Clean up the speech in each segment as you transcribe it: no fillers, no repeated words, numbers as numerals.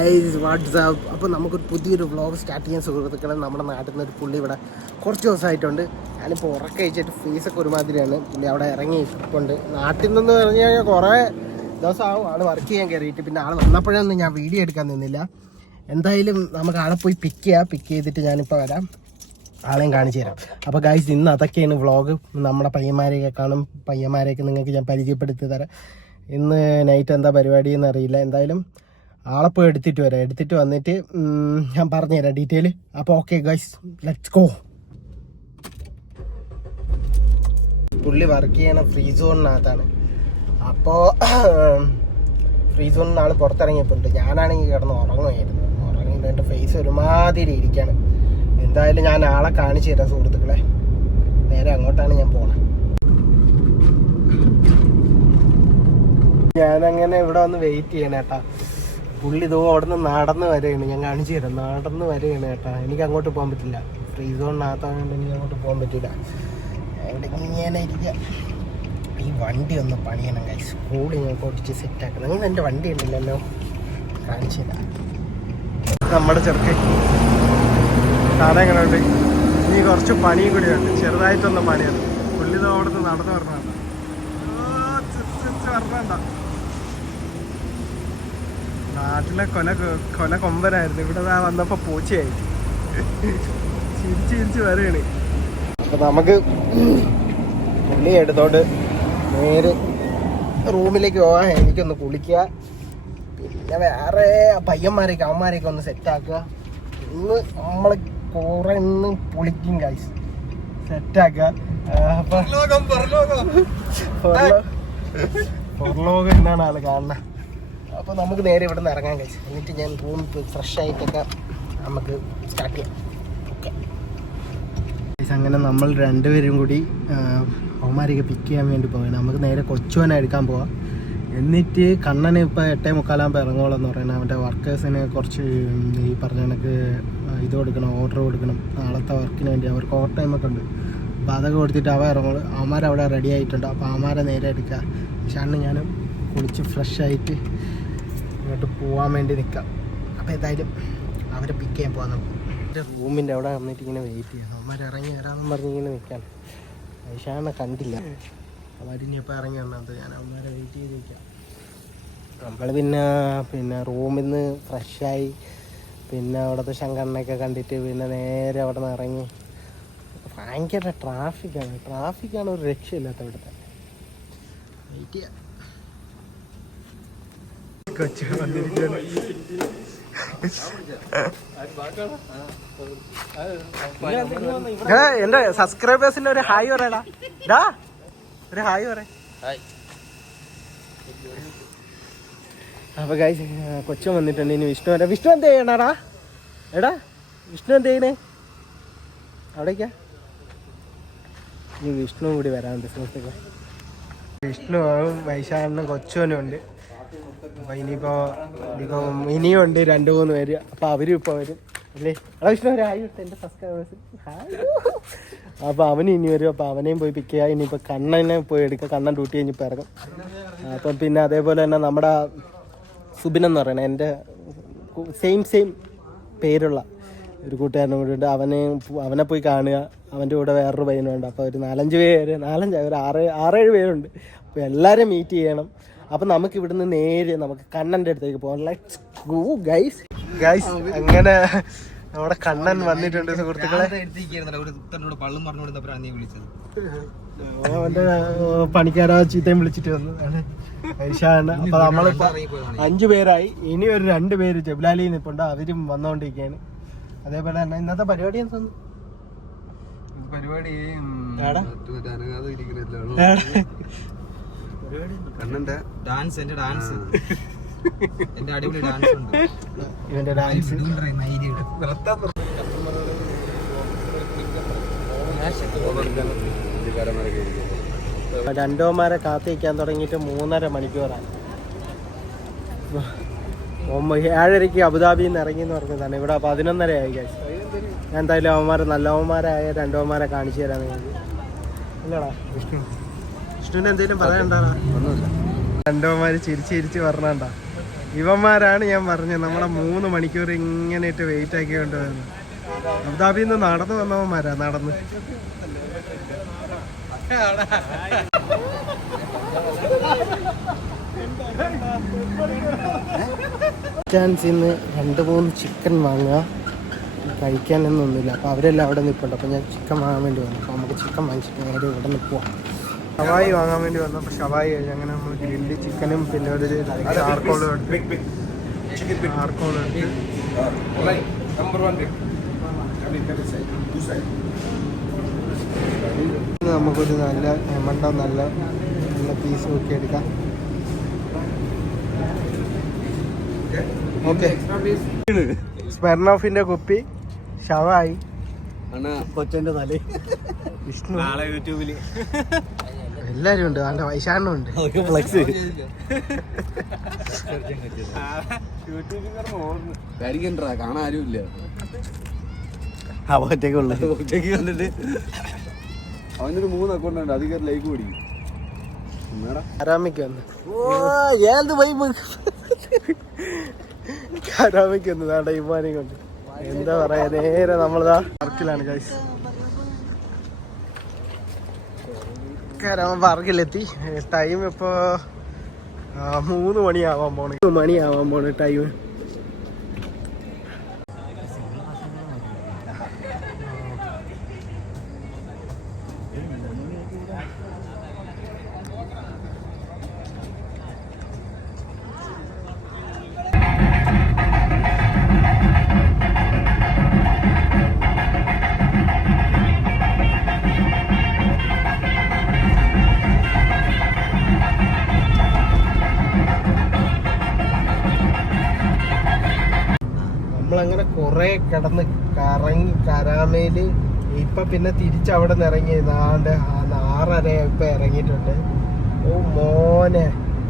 Guys WhatsApp. അപ്പോൾ നമുക്കൊരു പുതിയൊരു വ്ളോഗ് സ്റ്റാർട്ട് ചെയ്യാൻ സുഹൃത്തുക്കളെ. നമ്മുടെ നാട്ടിൽ നിന്ന് ഒരു പുള്ളി ഇവിടെ കുറച്ച് ദിവസമായിട്ടുണ്ട്. ഞാനിപ്പോൾ ഉറക്കഴിച്ചിട്ട് ഫേസൊക്കെ ഒരുമാതിരിയാണ്. പുള്ളി അവിടെ ഇറങ്ങിയിട്ടുണ്ട്. നാട്ടിൽ നിന്നെന്ന് പറഞ്ഞു കഴിഞ്ഞാൽ കുറേ ദിവസമാവും ആൾ വർക്ക് ചെയ്യാൻ കയറിയിട്ട്. പിന്നെ ആൾ വന്നപ്പോഴൊന്നും ഞാൻ വീഡിയോ എടുക്കാൻ നിന്നില്ല. എന്തായാലും നമുക്ക് ആളെ പോയി പിക്ക് ചെയ്തിട്ട് ഞാനിപ്പോൾ വരാം, ആളെയും കാണിച്ചു തരാം. അപ്പോൾ ഗൈസ് ഇന്ന് അതൊക്കെയാണ് വ്ളോഗ്. നമ്മുടെ പയ്യന്മാരെയൊക്കെ കാണും, പയ്യന്മാരെയൊക്കെ നിങ്ങൾക്ക് ഞാൻ പരിചയപ്പെടുത്തി തരാം. ഇന്ന് നൈറ്റ് എന്താ പരിപാടി എന്നറിയില്ല. എന്തായാലും ആളെ പോയി എടുത്തിട്ട് വരാം. എടുത്തിട്ട് വന്നിട്ട് ഞാൻ പറഞ്ഞുതരാം ഡീറ്റെയിൽ. അപ്പോൾ ഓക്കെ ഗൈസ്, ലെറ്റ്സ് ഗോ. പുള്ളി വർക്ക് ചെയ്യണ ഫ്രീ സോണിനകത്താണ്. അപ്പോൾ ഫ്രീ സോണിൽ ആൾ പുറത്തിറങ്ങിയപ്പോണ്ട് ഞാനാണെങ്കിൽ കിടന്ന് ഉറങ്ങുമായിരുന്നു. ഉറങ്ങിയിട്ട് എൻ്റെ ഫേസ് ഒരുമാതിരി ഇരിക്കുകയാണ്. എന്തായാലും ഞാൻ ആളെ കാണിച്ചു തരാം സുഹൃത്തുക്കളെ. നേരെ അങ്ങോട്ടാണ് ഞാൻ പോണത്. ഞാനങ്ങനെ ഇവിടെ വന്ന് വെയിറ്റ് ചെയ്യണം കേട്ടാ. പുള്ളി ഇതോ അവിടെ നിന്ന് നടന്ന് വരികയാണ്. ഞാൻ കാണിച്ചു തരാം, നടന്ന് വരികയാണ് കേട്ടാ. എനിക്ക് അങ്ങോട്ട് പോകാൻ പറ്റില്ല, ഫ്രീ സോണിനകത്താണെങ്കിൽ എനിക്ക് അങ്ങോട്ട് പോകാൻ പറ്റില്ല. എവിടെയെങ്കിലും ഇങ്ങനെ ഇരിക്കുക. ഈ വണ്ടി ഒന്ന് പണിയണം കൈ. സ്കൂളിൽ ഞാൻ ഓടിച്ച് സെറ്റാക്കണം. നിങ്ങൾ എൻ്റെ വണ്ടി ഉണ്ടല്ലോ, കാണിച്ചു തരാം. നമ്മുടെ ചെറുക്കൻ സാധനം എങ്ങനെ ഉണ്ട്? ഇനി കുറച്ച് പണിയും കൂടി ഉണ്ട്, ചെറുതായിട്ടൊന്ന് പണിയുണ്ട്. പുള്ളി ഇതോ അവിടെ നിന്ന് നടന്ന് പറഞ്ഞാൽ പറഞ്ഞണ്ട. നാട്ടിലെ കൊല കൊമ്പനായിരുന്നു. ഇവിടെ വന്നപ്പോ പൂച്ചയായി ചിരിച്ച് വരികയാണ്. അപ്പൊ നമുക്ക് പുള്ളി എടുത്തോണ്ട് നേരെ റൂമിലേക്ക് പോകാൻ. എനിക്കൊന്ന് കുളിക്കുക, പിന്നെ വേറെ പയ്യന്മാരെയൊക്കെ അവന്മാരെയൊക്കെ ഒന്ന് സെറ്റാക്കുക. ഇന്ന് നമ്മള് കുറെ ഇന്ന് പൊളിക്കും ഗൈസ്, സെറ്റാക്കുക. പൊറലോകം എന്നാണ് ആള് കാണുന്നത്. അപ്പോൾ നമുക്ക് നേരെ ഇവിടെ നിന്ന് ഇറങ്ങാൻ കഴിച്ചു. എന്നിട്ട് ഞാൻ റൂമിൽ പോയി ഫ്രഷ് ആയിട്ടൊക്കെ നമുക്ക് സ്റ്റാർട്ട് ചെയ്യാം. ഓക്കെ അങ്ങനെ നമ്മൾ രണ്ടുപേരും കൂടി അവന്മാരെയൊക്കെ പിക്ക് ചെയ്യാൻ വേണ്ടി പോവുകയാണ്. നമുക്ക് നേരെ കൊച്ചുവനെ എടുക്കാൻ പോവാം. എന്നിട്ട് കണ്ണന് ഇപ്പോൾ 8:45 ഇറങ്ങുള്ളൂ പറയുന്നത്. അവൻ്റെ വർക്കേഴ്സിന് കുറച്ച് ഈ പറഞ്ഞ കണക്ക് ഇത് കൊടുക്കണം, ഓർഡർ കൊടുക്കണം നാളത്തെ വർക്കിന് വേണ്ടി. അവർക്ക് ഓവർ ടൈമൊക്കെ ഉണ്ട്. അപ്പോൾ അതൊക്കെ കൊടുത്തിട്ട് ഇറങ്ങുള്ളൂ. അവന്മാരവിടെ റെഡി ആയിട്ടുണ്ട്. അപ്പോൾ അവന്മാരെ നേരെ എടുക്കുക. പക്ഷേ ഞാൻ കുളിച്ച് ഫ്രഷായിട്ട് ഇങ്ങോട്ട് പോകാൻ വേണ്ടി നിൽക്കാം. അപ്പോൾ എന്തായാലും അവരെ പിക്ക് ചെയ്യാൻ പോകാൻ നമുക്ക്. എൻ്റെ റൂമിൻ്റെ അവിടെ വന്നിട്ട് ഇങ്ങനെ വെയിറ്റ് ചെയ്യാം. അവന്മാർ ഇറങ്ങി വരാമെന്ന് പറഞ്ഞ് ഇങ്ങനെ നിൽക്കാം. ഐഷാനെ കണ്ടില്ല. അവരിനിപ്പോൾ ഇറങ്ങി വന്നത്. ഞാൻ അവന്മാരെ വെയിറ്റ് ചെയ്ത് നിൽക്കാം. നമ്മൾ പിന്നെ റൂമിൽ നിന്ന് ഫ്രഷായി പിന്നെ അവിടുത്തെ ശങ്കണ്ണയൊക്കെ കണ്ടിട്ട് പിന്നെ നേരെ അവിടെ നിന്ന് ഇറങ്ങി. ഭയങ്കര ട്രാഫിക്കാണ് ഒരു രക്ഷയില്ലാത്ത ഇവിടുത്തെ. വെയിറ്റ് ചെയ്യാം. കൊച്ചു വന്നിരിക്കുകയാണ്. എന്റെ സബ്സ്ക്രൈബേഴ്സിന്റെ ഒരു ഹായ് പറയടാ. ഒരു ഹായ് പറ. അപ്പൊ ഗൈസ് കൊച്ചു വന്നിട്ടുണ്ട്. ഇനി വിഷ്ണു എന്ത് ചെയ്യണടാ? എടാ വിഷ്ണു എന്ത് ചെയ്യണേ? അവിടേക്കാ. ഇനി വിഷ്ണു കൂടി വരാനുണ്ട് സുഹൃത്തുക്കളെ. വിഷ്ണുവും വൈശാഖനും കൊച്ചുവനും ഉണ്ട്. അപ്പോൾ ഇനിയും ഉണ്ട് 2-3 പേര്. അപ്പോൾ അവരും ഇപ്പോൾ വരും അല്ലേ? എടാ വിഷ്ണു ഒരു ഹായ് വിട്ട് എൻ്റെ സബ്സ്ക്രൈബേഴ്സ്. അപ്പോൾ അവനും ഇനി വരും. അപ്പോൾ അവനെയും പോയി പിക്ക് ചെയ്യുക. ഇനിയിപ്പോൾ കണ്ണനെ പോയി എടുക്കുക. കണ്ണൻ ഡ്യൂട്ടി കഴിഞ്ഞിപ്പോൾ ഇറങ്ങും. അപ്പം പിന്നെ അതേപോലെ തന്നെ നമ്മുടെ സുബിനെന്ന് പറയണേ, എൻ്റെ സെയിം പേരുള്ള ഒരു കൂട്ടുകാരനും കൂടി ഉണ്ട്. അവനെ പോയി കാണുക. അവൻ്റെ കൂടെ വേറൊരു പയ്യനുണ്ട്. അപ്പോൾ ഒരു 6-7 പേരുണ്ട്. അപ്പോൾ എല്ലാവരും മീറ്റ് ചെയ്യണം. അപ്പം നമുക്ക് ഇവിടുന്ന് നേരെ നമുക്ക് കണ്ണൻ്റെ അടുത്തേക്ക് പോകാം. Let's go guys. അങ്ങനെ നമ്മുടെ കണ്ണൻ വന്നിട്ടുണ്ട് സുഹൃത്തുക്കളെ. അവൻ്റെ പണിക്കാരാ ചീത്തയും വിളിച്ചിട്ട് വന്നതാണ് ഐഷാണ്. അപ്പൊ നമ്മളിപ്പോ 5 പേരായി. ഇനി ഒരു 2 പേര് ജബ്ലാലിയിൽ നിൽപ്പുണ്ട്. അവരും വന്നോണ്ടിരിക്കുകയാണ്. അതേപോലെ തന്നെ ഇന്നത്തെ പരിപാടി എന്താന്ന്? ഇവന്റെ ഡാൻസ് രണ്ടോമാരെ കാത്തിരിക്കാൻ തുടങ്ങിയിട്ട് 3.5 മണിക്കൂറായി. 7:30 അബുദാബിയിൽ നിന്ന് ഇറങ്ങി എന്ന് പറഞ്ഞതാണ്. ഇവിടെ 11:30 ആയി. ഞാൻ എന്തായാലും അവന്മാരെ നല്ലവന്മാരായ 2 അവന്മാരെ കാണിച്ചു തരാൻ വേണ്ടി. ഇല്ലടാ വിഷ്ണുവിന് എന്തെങ്കിലും പറയാനുണ്ടാ? ഒന്നുമില്ല. 2 അവന്മാര് ചിരിച്ച് പറഞ്ഞാ ഇവന്മാരാണ് ഞാൻ പറഞ്ഞത് നമ്മളെ 3 മണിക്കൂർ ഇങ്ങനെ ഇട്ട് വെയിറ്റ് ആക്കി കൊണ്ടുവരുന്നത്. അബുദാബിയിൽ നിന്ന് നടന്നു വന്നവന്മാരാ നടന്ന്. ചാൻസിന്ന് 2-3 ചിക്കൻ വാങ്ങുക, കഴിക്കാനൊന്നുമില്ല. അപ്പോൾ അവരെല്ലാം അവിടെ നിൽപ്പുണ്ട്. അപ്പോൾ ഞാൻ ചിക്കൻ വാങ്ങാൻ വേണ്ടി വന്നു. അപ്പോൾ നമുക്ക് ചിക്കൻ വാങ്ങിച്ചിട്ട് നേരെ ഇവിടെ നിന്ന് പോവാം. ഷവായി വാങ്ങാൻ വേണ്ടി വന്നു. അപ്പോൾ ഷവായി കഴിഞ്ഞ് അങ്ങനെ നമ്മൾ ഗ്രില്ല് ചിക്കനും പിന്നെ ഒരു ചാർക്കോളും എടുത്ത് നമുക്കൊരു നല്ല എമണ്ട നല്ല പീസ് നോക്കി എടുക്കാം. ഓക്കെ, സ്മെർണോഫിന്റെ കുപ്പി, ഷവായി, കൊച്ചന്റെ തല, വിഷ്ണു, യൂട്യൂബില് എല്ലാരും ഉണ്ട്. അവന്റെ വൈശാഖനും ഉണ്ട്. കാണാൻ ആരുമില്ല. ഒറ്റയ്ക്ക് കണ്ടിട്ട് അവനൊരു 3 അക്കൗണ്ട് ഉണ്ട്. അധികം ലൈക്ക് പിടിക്കും. കരാമിക്ക് വന്ന് കരാമിക്ക് വന്ന് നാട്ടെ ഇമാനെ കൊണ്ട് എന്താ പറയാ, നേരെ നമ്മളതാ പാർക്കിലാണ് ഗൈസ്. കരാമ പാർക്കിലെത്തി. ടൈം ഇപ്പോൾ 3 മണിയാവാൻ പോണ് ടൈം. നമ്മളങ്ങനെ കുറെ കിടന്ന് കറങ്ങി കരാമയില്. ഇപ്പൊ പിന്നെ തിരിച്ചവിടെ നിന്ന് ഇറങ്ങി 6:30 ഇപ്പൊ ഇറങ്ങിയിട്ടുണ്ട്. ഓ മോനെ,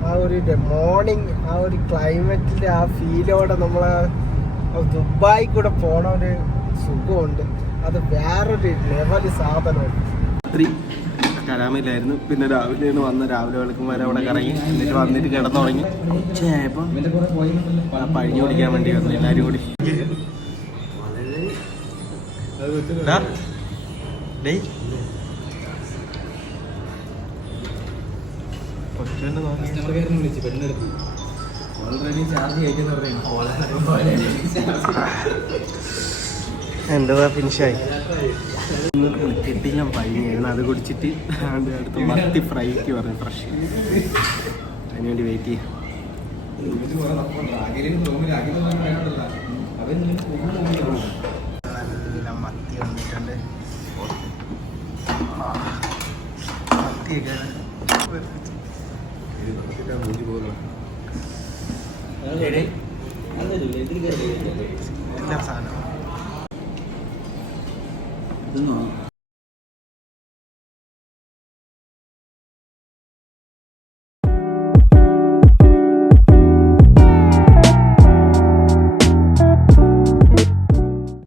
ആ ഒരു മോർണിംഗ് ആ ഒരു ക്ലൈമറ്റിന്റെ ആ ഫീലോടെ നമ്മളെ ദുബായി കൂടെ പോണ ഒരു സുഖമുണ്ട്. അത് വേറൊരു ലെവല് സാധനമുണ്ട്. കരാമയിലായിരുന്നു. പിന്നെ രാവിലെ വെളുക്കും വരെ അവിടെ കറങ്ങി. എന്നിട്ട് വന്നിട്ട് കിടന്നുറങ്ങി. ഉച്ചയായപ്പോൾ പഴിഞ്ഞു കുടിക്കാൻ വേണ്ടി വന്നു എല്ലാവരും കൂടി. എന്റേതാ ഫിനിഷായി. കിട്ടില്ല പഴിഞ്ഞായിരുന്നു. അത് കുടിച്ചിട്ട് അടുത്ത് മത്തി ഫ്രൈക്ക് പറഞ്ഞു ഫ്രഷ്. അതിനുവേണ്ടി വെയിറ്റ് ചെയ്യാം. നല്ല മത്തി വന്നിട്ടുണ്ട്. മത്തിയൊക്കെ എല്ലാ സാധനവും